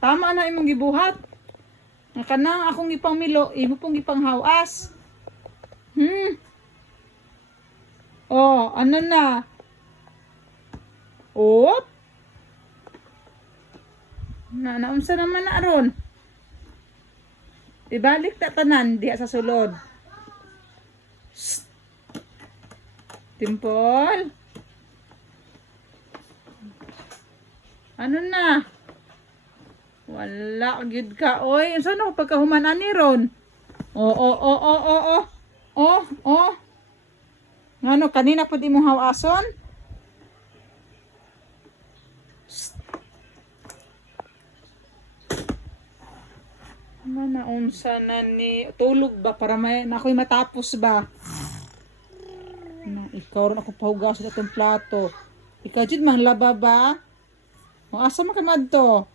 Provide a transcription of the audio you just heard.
Tama na imong gibuhat. Nga kanang akong ipangmilo, imo pong ipanghawas. Oh, ano na? Op. Naunsa naman na aron. Ibalik ta tanan diha sa sulod. Shh. Timpol. Ano na? Wala gyud ka oy. Unsa na pagkahuman ani ron? Oh. Ngano kanina pud imong hawason? Naunsa na ni tulog ba para may nakoy matapos ba? Na ikaw ron ako pahugasan atong plato. Ikaw jud man laba ba? O asa man ka madto?